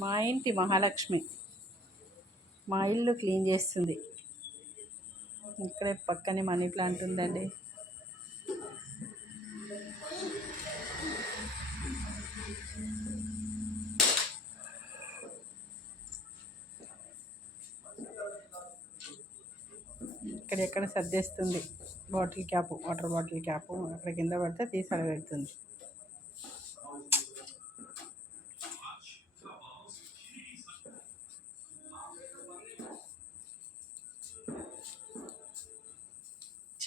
మా ఇంటి మహాలక్ష్మి. మా ఇల్లు క్లీన్ చేస్తుంది. ఇక్కడే పక్కనే మనీ ప్లాంట్ ఉందండి. ఇక్కడ ఎక్కడ సర్దేస్తుంది? Bottle cap water bottle cap అక్కడ కింద పడితే తీసి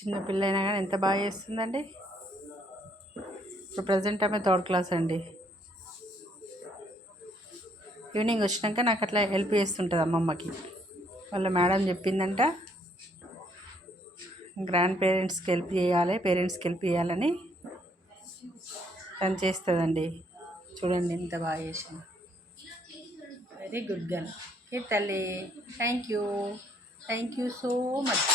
చిన్న పిల్ల అయినా కానీ ఎంత బాగా చేస్తుందండి? ఇప్పుడు ప్రజెంట్ ఆమె థర్డ్ క్లాస్ అండి. ఈవినింగ్ వచ్చినాక నాకు అట్లా హెల్ప్ చేస్తుంటుంది అమ్మమ్మకి. వాళ్ళ మేడం చెప్పిందంట గ్రాండ్ పేరెంట్స్కి హెల్ప్ చేయాలి పేరెంట్స్కి హెల్ప్ చేయాలని తను చేస్తుందండి. చూడండి ఎంత బాగా చేసింది. వెరీ గుడ్ గర్ల్ ఓకే తల్లి. Thank you thank you so much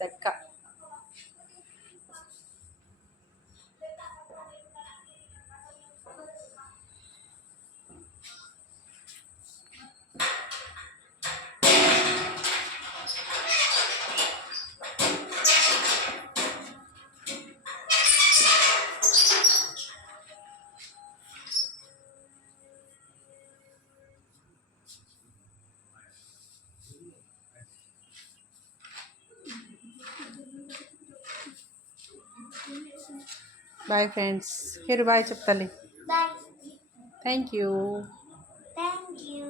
That cut. Bye friends మీరు bye చెప్తాలి bye thank you thank you